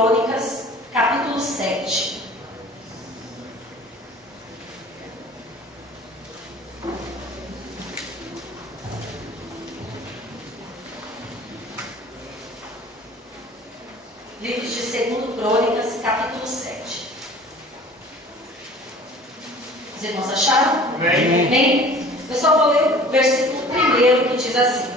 Crônicas, capítulo 7. Livro de 2 Crônicas, capítulo 7. Os irmãos acharam? Amém. Amém? Eu só vou ler o versículo 1 que diz assim: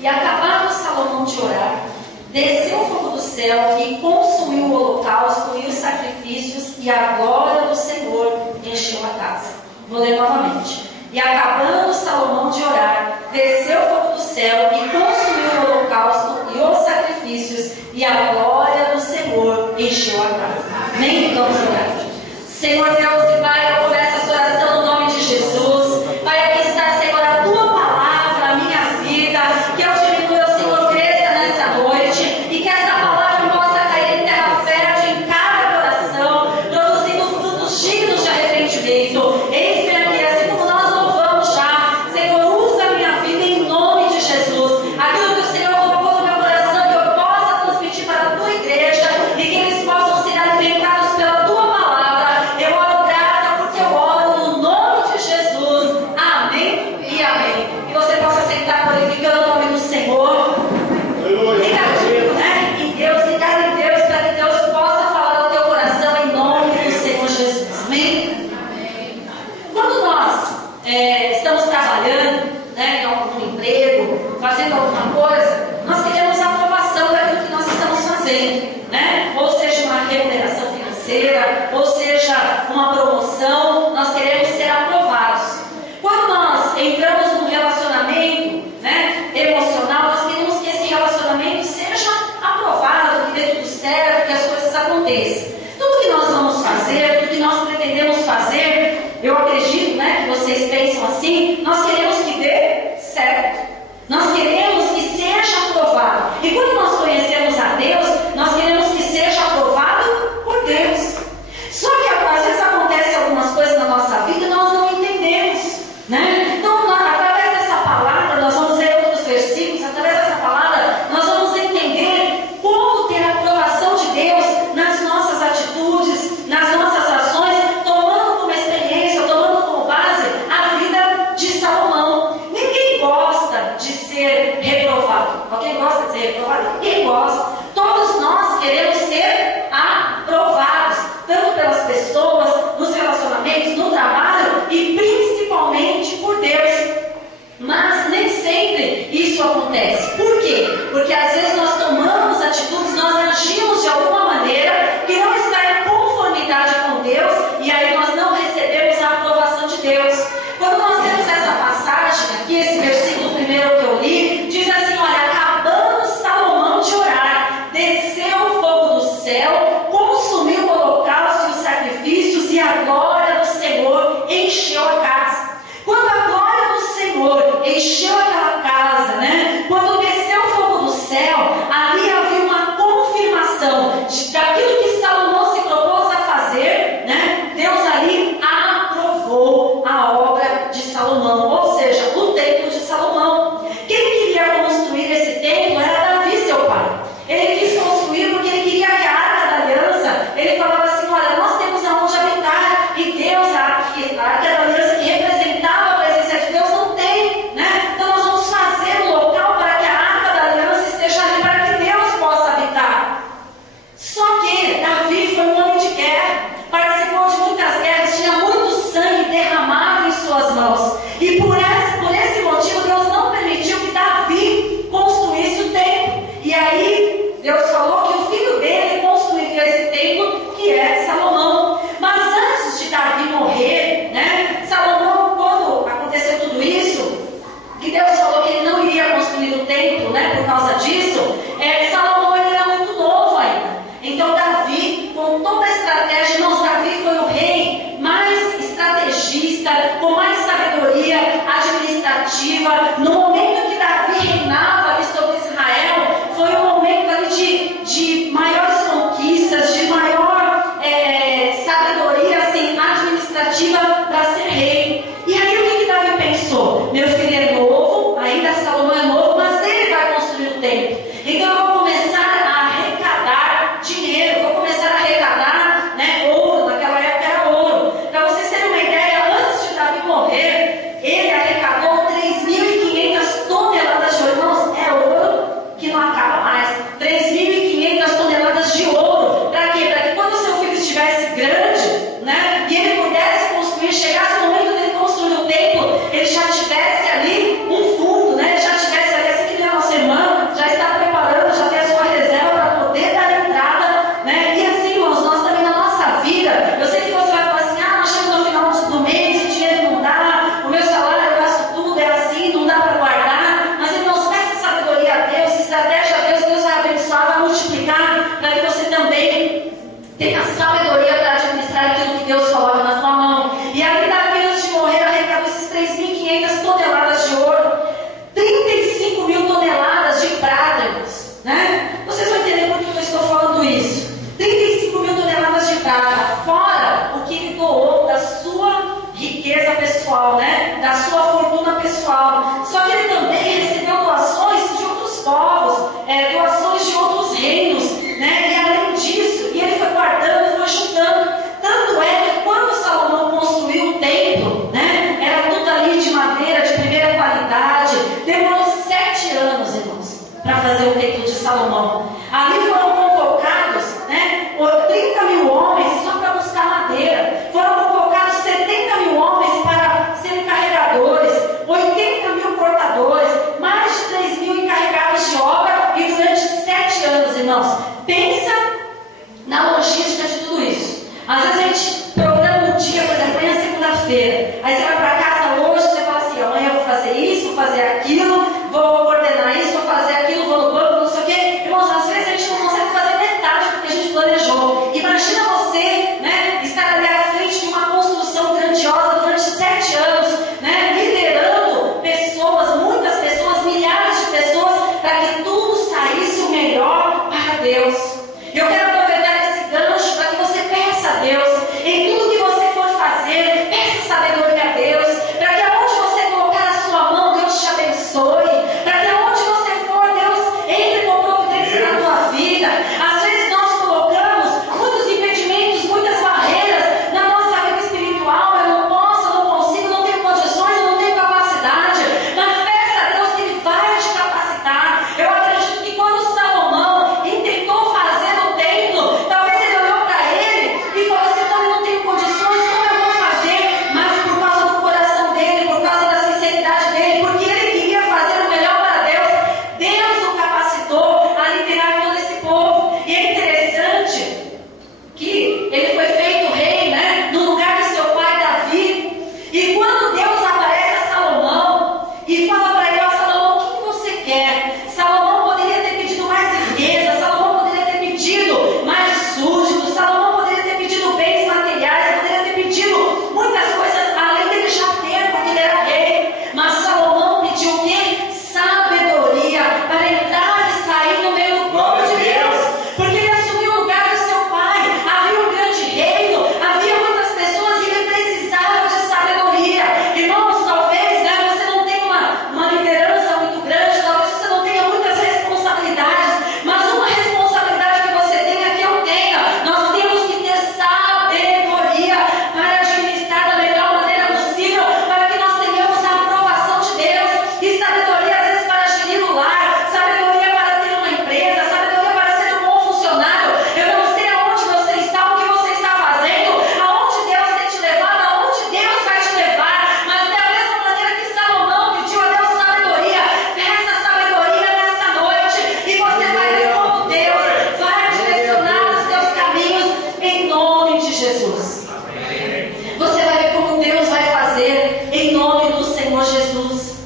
E acabado Salomão de orar, desceu o fogo do céu e consumiu o holocausto e os sacrifícios, e a glória do Senhor encheu a casa. Vou ler novamente. E acabando Salomão de orar, desceu o fogo do céu e consumiu o holocausto e os sacrifícios, e a glória do Senhor encheu a casa. Amém? Vamos orar. Senhor Deus e Pai, eu começo essa oração no nome de Jesus. Pai, aqui está, Senhor, a Tua palavra, a minha vida. Que eu diminua, o Senhor cresça nessa noite, e que essa palavra possa cair em terra fértil em cada coração, produzindo frutos dignos de arrependimento. Eis-me aqui, assim como nós louvamos já. Senhor, usa a minha vida em nome de Jesus. Aquilo que o Senhor colocou no meu coração, que eu possa transmitir para a Tua igreja, e que eles possam ser alimentados pela Tua palavra. Eu oro grata porque eu oro no nome de Jesus. Amém e amém. Que você possa sentar glorificando o nome do Senhor. Ligadinho, né? Em Deus, ligado em Deus, para que Deus possa falar ao teu coração em nome do Senhor Jesus. Amém? Quando nós estamos trabalhando, né, em algum emprego, fazendo alguma coisa, nós queremos a aprovação daquilo que nós estamos fazendo, né? Ou seja, uma remuneração financeira, ou seja, uma promoção, nós queremos ser aprovados. Quando nós entramos num relacionamento, né, emocional, nós queremos que esse relacionamento seja aprovado, que dê tudo certo, que as coisas aconteçam. Tudo que nós vamos fazer, tudo que nós pretendemos fazer, eu acredito, né, que vocês pensam assim, nós queremos que dê certo. Nós queremos que seja aprovado. E quando nós conhecemos a Deus, nós queremos que seja aprovado por Deus. Só que às vezes acontecem algumas coisas na nossa vida e nós não entendemos, né? Então, através dessa palavra, nós vamos ler outros versículos, através dessa palavra, nós vamos entender como ter a aprovação de Deus nas nossas atitudes, nas nossas ações, tomando como experiência, tomando como base a vida de Salomão. Ninguém gosta de ser reprovado. Alguém gosta de ser reprovado? Ninguém gosta. Todos nós queremos ser aprovados, tanto pelas pessoas, nos relacionamentos, no trabalho e principalmente por Deus. Mas nem sempre isso acontece. Por quê? Porque às vezes nós tomamos atitudes, nós agimos de alguma maneira que não está em conformidade com Deus, e aí nós não recebemos a aprovação de Deus. Quando nós temos essa passagem aqui, esse versículo primeiro que eu li, diz assim: olha, acabando Salomão de orar, desceu o fogo do céu, consumiu o holocausto e os sacrifícios, e a glória do Senhor encheu a casa. Quando a glória do Senhor encheu aquela casa, né? Quando desceu o fogo do céu, ali havia uma confirmação daquilo que Salomão se propôs a fazer, né? Deus ali aprovou a obra de Salomão, ou seja, o templo de Salomão. Quem queria construir esse templo era Davi, seu pai. Ele quis construir porque ele queria que a Arca da Aliança, ele falava assim: olha, nós temos aonde habitar, e Deus, a Arca da Aliança que representava a presença de Deus, não tem, né? Então nós vamos fazer um local para que a Arca da Aliança esteja ali, para que Deus possa habitar. Só que Davi foi um homem de guerra, participou de muitas guerras, tinha muito sangue derramado em suas mãos, e por esse motivo Deus não permitiu que Davi construísse o templo. E aí Deus falou que o filho dele construiria esse templo, que é Salomão. Mas antes de Davi morrer, né, Salomão, quando aconteceu tudo isso, que Deus falou que ele não iria construir o templo, né, por causa disso, Salomão ele era muito novo ainda. Então Davi, com toda a estratégia, irmãos, Davi foi o rei mais estrategista, com mais sabedoria administrativa. No momento que Davi reinava ali sobre Israel, foi um momento ali de maiores conquistas, de maior sabedoria assim, administrativa para ser rei. E aí o que Davi pensou? Meu filho é novo, ainda Salomão é novo, mas ele vai construir o templo. Então eu vou começar a arrecadar Salomão. Ali foram convocados, né, 30 mil homens só para buscar madeira. Foram convocados 70 mil homens para serem carregadores, 80 mil cortadores, mais de 3 mil encarregados de obra, e durante 7 anos, irmãos. Pensa na logística de tudo isso. Às vezes a gente programa um dia, por exemplo, amanhã é segunda-feira. Aí você vai para casa hoje, você fala assim, amanhã eu vou fazer isso, vou fazer aquilo, vou coordenar isso, vou fazer aquilo, vou no banco, não sei o quê. Irmãos, às vezes a gente não consegue fazer metade do que a gente planejou. Imagina você, né, estar ali à frente de uma construção grandiosa durante 7 anos, né, liderando pessoas, muitas pessoas, milhares de pessoas, para que tudo saísse o melhor para Deus. Eu quero aproveitar esse gancho para que você peça a Deus, em tudo que você for fazer, peça sabedoria a Deus, para que aonde você colocar a sua mão, Deus te abençoe, para que aonde você for, Deus entre com providência na tua vida. Às vezes nós colocamos muitos impedimentos, muitas barreiras na nossa vida espiritual. Eu não posso, eu não consigo, não tenho condições, eu não tenho capacidade, mas peça a Deus que Ele vai te capacitar. Eu acredito que quando Salomão intentou fazer o templo, talvez ele olhou para ele e falou assim, eu não tenho condições, como eu vou fazer? Mas por causa do coração dele, por causa da sinceridade dele, porque ele queria fazer o melhor para Deus, Deus o capacitou a liderar todo esse povo. E é interessante que ele foi feito rei, né, no lugar de seu pai Davi. E quando Deus aparece a Salomão e fala para ele, ó Salomão, o que você quer? Salomão poderia ter pedido mais riqueza, Salomão poderia ter pedido mais súditos, Salomão poderia ter pedido bens materiais, poderia ter pedido muitas coisas além dele já ter, porque ele era rei. Mas Salomão pediu o quê? Sabedoria para entrar e sair no meio do povo de Deus, porque ele assumiu o lugar do seu pai. Havia um grande reino, havia muitas pessoas e ele precisava de sabedoria. Irmãos, talvez, né, você não tenha uma liderança muito grande, talvez você não tenha muitas responsabilidades, mas uma responsabilidade que você tenha, que eu tenha, nós temos que ter sabedoria para administrar da melhor maneira possível, para que nós tenhamos a aprovação de Deus. E sabedoria às vezes para gerir o lar, sabedoria para ter uma empresa, sabedoria para ser um bom funcionário. Eu não sei aonde você está, o que você está fazendo, aonde Deus tem te levado, aonde Deus vai te levar, mas da mesma maneira que Salomão pediu a Deus sabedoria, peça sabedoria nessa noite, e você vai ver como Deus vai direcionar os seus caminhos em nome de Jesus. Você vai ver como Deus vai fazer em nome do Senhor Jesus.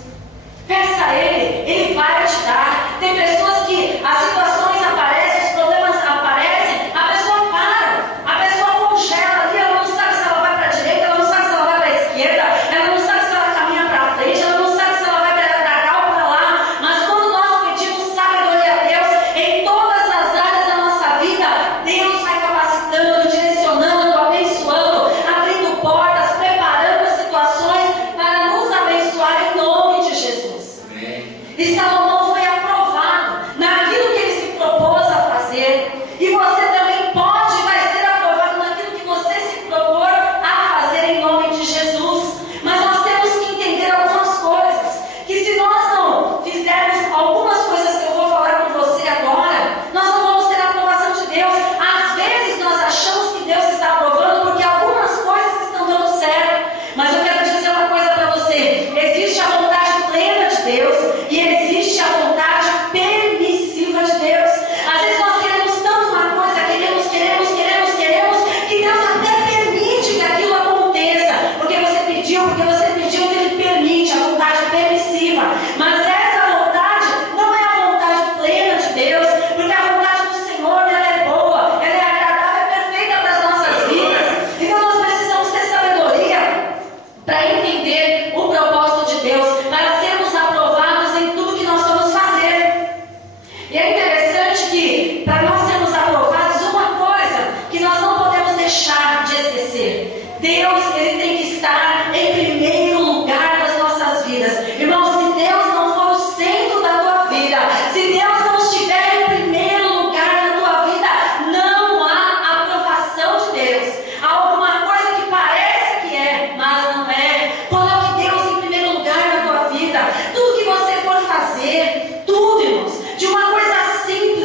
Peça a Ele, Ele vai te dar. Tem pessoas que as situações aparecem, os problemas aparecem, a pessoa para, a pessoa congela ali, ela não sabe se ela vai para a direita, ela não sabe se ela vai para a esquerda, ela não sabe se ela caminha para a frente, ela não sabe se ela vai para cá ou para lá. Mas quando nós pedimos sabedoria a Deus em todas as áreas da nossa vida, Deus vai capacitando, direcionando, abençoando, abrindo portas, preparando situações para nos abençoar em nome de Jesus. E Salomão foi aprovado naquilo que ele se propôs a fazer. E você também pode e vai ser aprovado naquilo que você se propor a fazer em nome de Jesus. Mas nós temos que entender algumas coisas, que se nós não fizermos algumas coisas que eu vou falar com você agora, nós não vamos ter a aprovação de Deus. Às vezes nós achamos que Deus está aprovando porque algumas coisas estão dando certo. Mas eu quero dizer uma coisa para você: existe a vontade plena de Deus e existe a vontade permissiva de Deus. Às vezes nós queremos tanto uma coisa, queremos, que Deus até permite que aquilo aconteça, porque você pediu, que Ele permite, a vontade permissiva. Mas essa vontade não é a vontade plena de Deus, porque a vontade do Senhor, ela é boa, ela é agradável, é perfeita para as nossas vidas. Então nós precisamos ter sabedoria para entender o propósito de Deus, para sermos aprovados em tudo que nós vamos fazer. E é interessante que, para nós sermos aprovados, uma coisa que nós não podemos deixar de esquecer: Deus, Ele tem que estar em primeiro lugar das nossas vidas. Irmãos, se Deus não for o centro da tua vida, se Deus não estiver em primeiro lugar na tua vida, não há aprovação de Deus. Há alguma coisa que parece que é, mas não é. Coloque Deus em primeiro lugar na tua vida. Tudo que você for fazer, tudo, irmãos, de uma coisa simples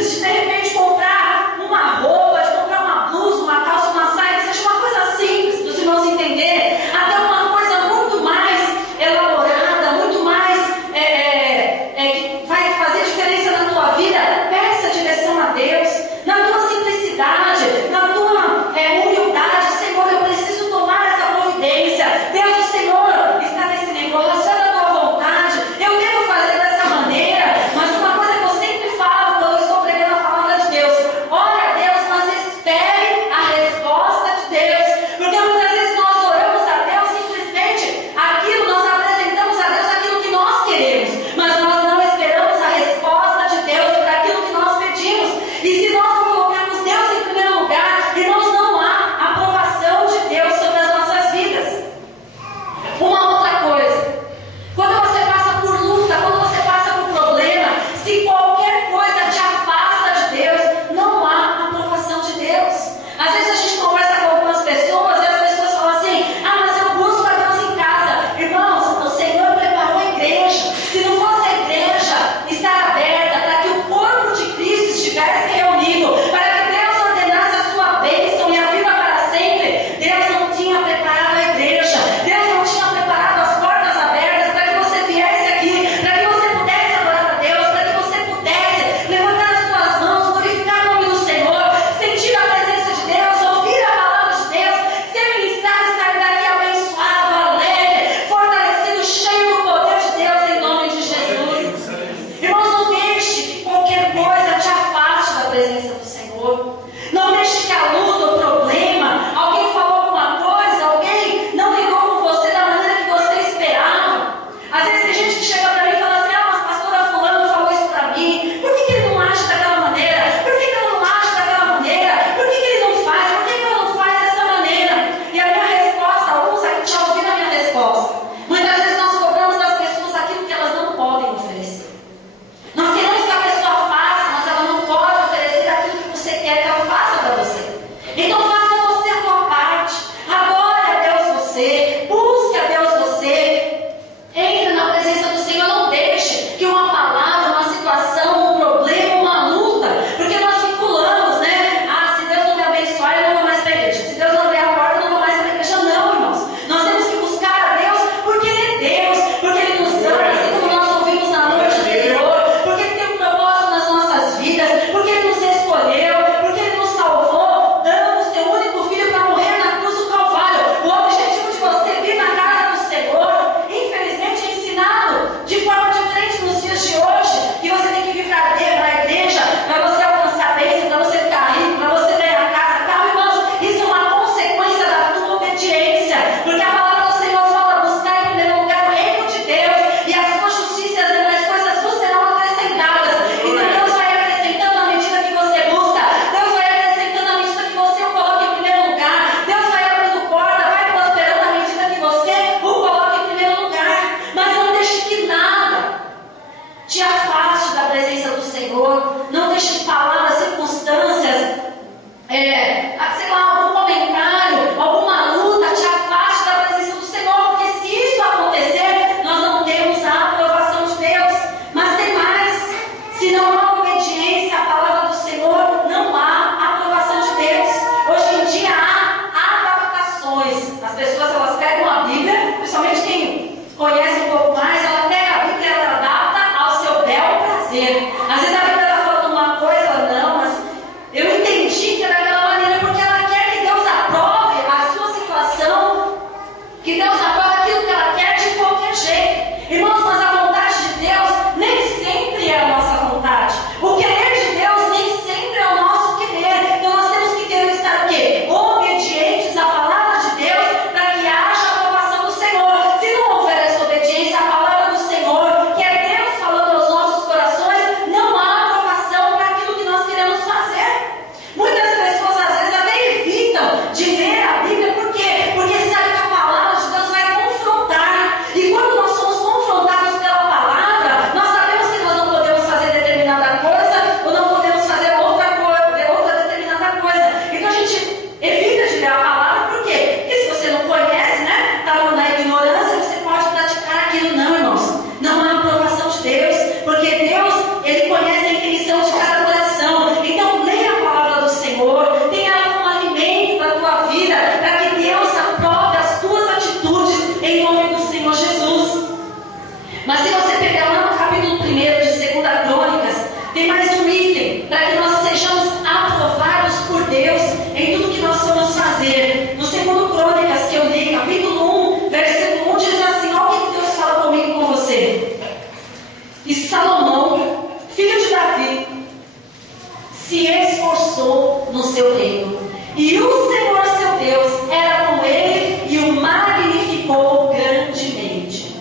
se esforçou no seu reino. E o Senhor seu Deus era com ele e o magnificou grandemente.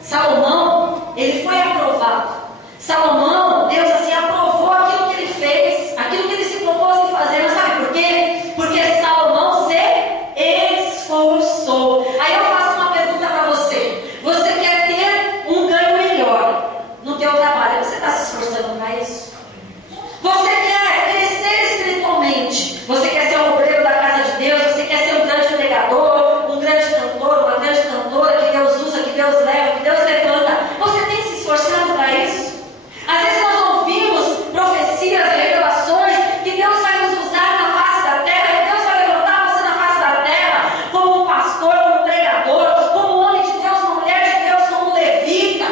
Salomão, ele foi aprovado. Salomão, Deus assim aprovou aquilo que ele fez, aquilo que ele se propôs em fazer. Mas sabe por quê? Porque Salomão se esforçou. Aí eu faço uma pergunta para você. Você quer ter um ganho melhor no teu trabalho? Você está se esforçando para isso? Você quer crescer espiritualmente? Você quer ser um obreiro da casa de Deus? Você quer ser um grande pregador, um grande cantor, uma grande cantora que Deus usa, que Deus leva, que Deus levanta? Você tem se esforçado para isso? Às vezes nós ouvimos profecias e revelações que Deus vai nos usar na face da terra, que Deus vai levantar você na face da terra como um pastor, como um pregador, como um homem de Deus, uma mulher de Deus, como um levita.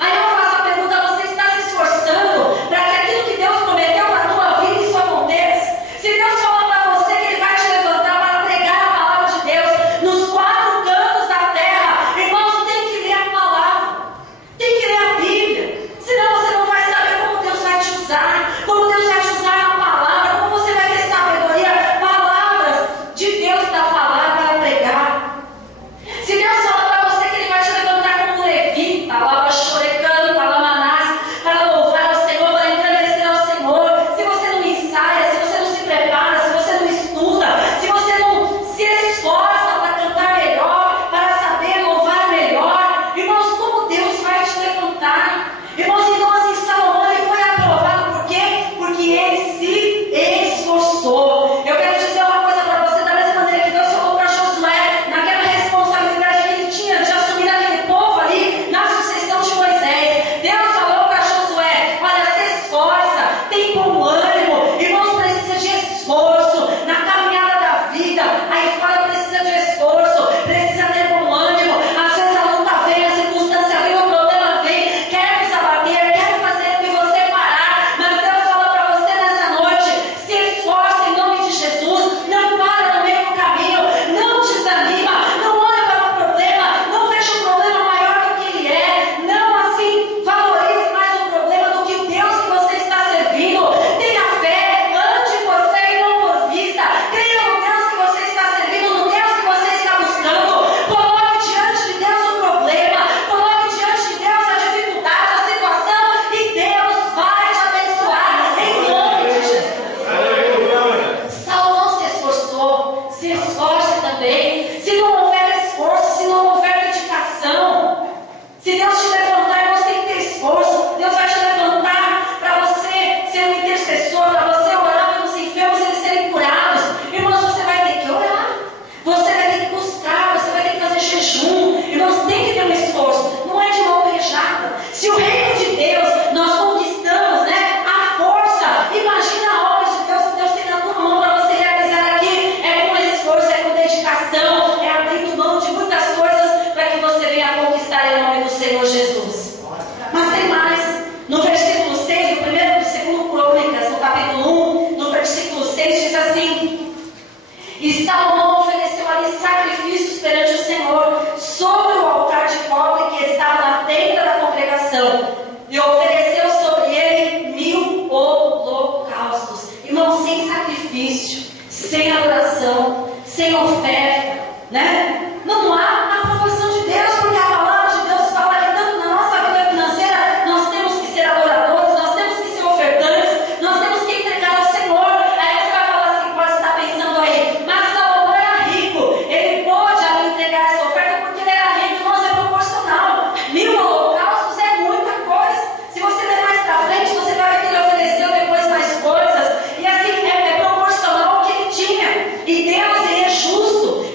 Aí eu faço a pergunta: você está se esforçando para que aquilo que Deus prometeu para a tua vida isso aconteça? Se Deus falar para você que Ele vai te levantar para pregar a palavra de Deus nos 4 cantos da terra, irmãos, tem que ler a palavra, tem que ler a Bíblia, senão você não vai saber como Deus vai te usar, como Deus vai te usar na palavra, como você vai ter sabedoria, palavras de Deus para falar, para pregar. Se Deus falar para você que Ele vai te levantar como levita, lava chorecando, para manás, para louvar ao Senhor, para engrandecer ao Senhor, se você não ensaia, se você não se prepara, se você não estuda, se você não se esforça para cantar melhor, para saber louvar melhor, irmãos, como Deus vai te levantar? Irmãos, então assim, Salomão ele foi aprovado, por quê? Porque ele se esforçou. Eu quero dizer uma coisa para você, da mesma maneira que Deus falou para Josué, naquela responsabilidade que ele tinha de assumir aquele povo ali na sucessão de Moisés. Deus falou para Josué: olha, se esforça, tem bom ânimo. Irmãos, precisa de esforço na caminhada da vida. Aí fora precisa de esforço, precisa ter bom ânimo. Às vezes a luta vem, a circunstância vem, o problema vem, quer nos abater, quer fazer que você parar. Mas Deus fala para você nessa noite: se esforça em nome de Jesus, não para no meio do caminho, não desanima, não olha para o problema, não veja o problema maior do que ele é, não assim valorize mais o problema do que o Deus que você está servindo. Tenha fé, ande por fé e não por vista, creia no Deus que você está servindo, no Deus que você está buscando. Coloque diante de Deus o problema, coloque diante de Deus a dificuldade, a situação, e Deus vai te abençoar em nome de Jesus. Salomão se esforçou, se esforce também. Se não houver esforço, se não houver dedicação, se Deus te levantar, você tem que ter esforço. Deus vai te levantar para você ser um intercessor, para você orar pelos enfermos eles serem curados. Irmãos, você vai ter que orar, você vai ter que buscar, você vai ter que fazer jejum. Irmãos, tem que ter um esforço, não é de mão beijada. Se o reino de Deus nós conquistamos, né, a força, imagina a obra de Deus que Deus tem na tua mão para você realizar aqui. É com esforço, é com dedicação, é abrindo mão de muitas coisas para que você venha conquistar em nome do Senhor Jesus. Mas tem mais. No versículo 6, no primeiro e no segundo Crônicas, no capítulo 1, no versículo 6, diz assim: e Salomão ofereceu ali sacrifícios perante o Senhor sobre o altar de cobre que estava na tenda da congregação, e ofereceu sobre ele 1000 holocaustos. Irmãos, sem sacrifício, sem adoração, sem oferta, né? Não há aprovação de Deus, porque a palavra de Deus fala que tanto na nossa vida financeira nós temos que ser adoradores, nós temos que ser ofertantes, nós temos que entregar ao Senhor. Aí você vai falar assim, pode estar pensando aí, mas Salomão era rico, ele pôde ali entregar essa oferta porque ele era rico. Nós é proporcional. 1000 holocaustos é muita coisa. Se você ler mais pra frente, você vai ver que ele ofereceu depois mais coisas, e assim é proporcional ao que ele tinha. E Deus, ele é justo.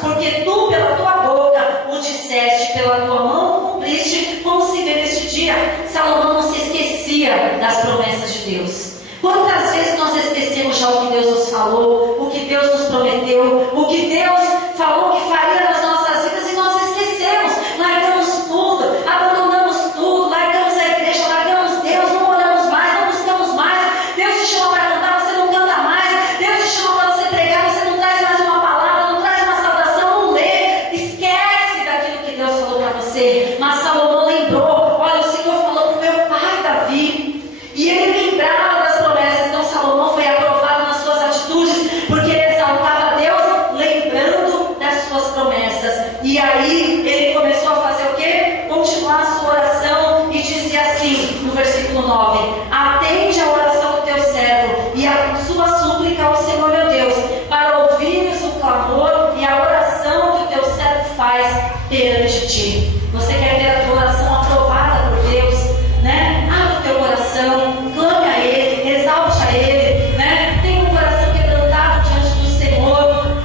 porque tu pela tua boca o disseste, pela tua mão o cumpriste, como se vê neste dia. Salomão não se esquecia das promessas de Deus. Quantas vezes nós esquecemos já o que Deus nos falou, o que Deus nos prometeu, o que Deus falou que faria nas nossas vidas, e nós esquecemos, largamos tudo, abandonamos tudo, largamos a igreja, largamos Deus, não oramos mais, não buscamos mais. Deus te chama para cantar, você não canta mais. Deus te chama para você pregar, você não traz mais uma palavra, não traz uma saudação, não lê, esquece daquilo que Deus falou para você. Mas Salomão lembrou, olha, o Senhor falou para o meu pai Davi, e ele lembrava das promessas. Então Salomão foi aprovado nas suas atitudes, porque ele exaltava Deus, lembrando das suas promessas. E aí ele começou a fazer o quê? Continuar a sua oração, e dizia assim, no versículo 9: atende a oração do teu servo e a sua súplica ao Senhor meu Deus, para ouvires o clamor e a oração que o teu servo faz perante ti. Você quer ter a tua oração aprovada por Deus, né? Abre o teu coração, clame a Ele, exalte a Ele, né? Tenha um coração quebrantado diante do Senhor,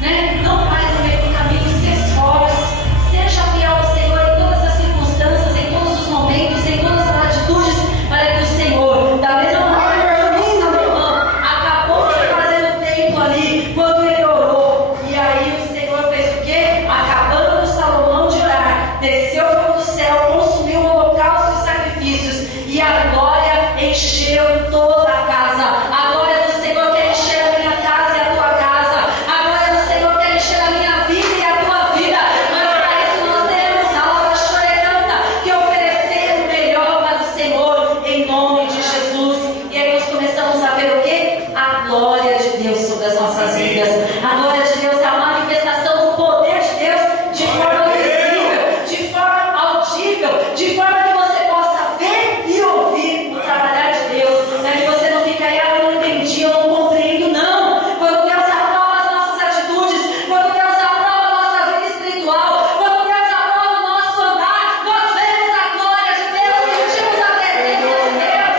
né? Não pare no meio do caminho, se esforce, seja fiel ao Senhor em todas as circunstâncias, em todos os momentos, em todas as atitudes, para que o Senhor, da mesma maneira que Salomão acabou de fazer o templo ali, quando ele orou, e aí o Senhor fez o quê? Acabando Salomão de orar, desceu fogo do céu, consumiu o holocausto e os sacrifícios, e a glória encheu toda a casa. A glória do Senhor quer encher a minha casa e a tua casa. A glória do Senhor quer encher a minha vida e a tua vida. Mas para isso nós temos a hora choreranta, que oferecer o melhor para o Senhor, em nome de Jesus. E aí nós começamos a ver o quê? A glória de Deus sobre as nossas vidas. A glória de Deus é a manifestação do poder de Deus de forma visível, de forma audível, de forma que você possa ver e ouvir o trabalhar de Deus. Não é que você não fica aí, eu não entendi, eu não compreendo, não. Quando Deus aprova as nossas atitudes, quando Deus aprova a nossa vida espiritual, quando Deus aprova o nosso andar, nós vemos a glória de Deus, sentimos a presença de Deus.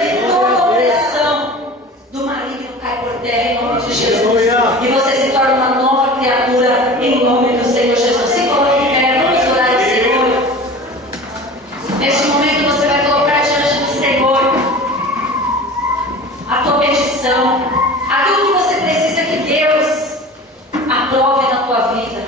E toda opressão do maligno cai por terra em nome de Jesus. E você se torna uma nova criatura em nome do Senhor Jesus. Se coloque em pé, vamos orar ao Senhor. Neste momento você vai colocar diante do Senhor a tua petição, aquilo que você precisa que Deus aprove na tua vida,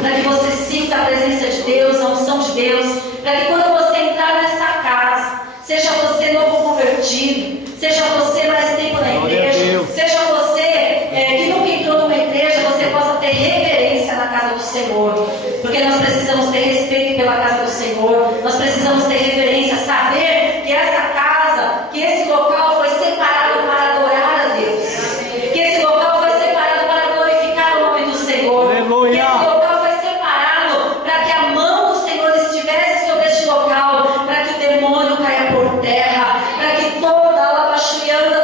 para que você sinta a presença de Deus, a unção de Deus, para que quando você entrar nessa casa, seja você novo convertido, seja você mais tempo na igreja, seja você que nunca entrou numa igreja, você possa ter reverência na casa do Senhor, porque nós precisamos ter respeito pela casa do Senhor, nós precisamos ter reverência, saber que essa casa, que esse local foi separado para adorar a Deus, que esse local foi separado para glorificar o nome do Senhor, que esse local foi separado para que a mão do Senhor estivesse sobre este local, para que o demônio caia por terra, para que toda a lavaxuriana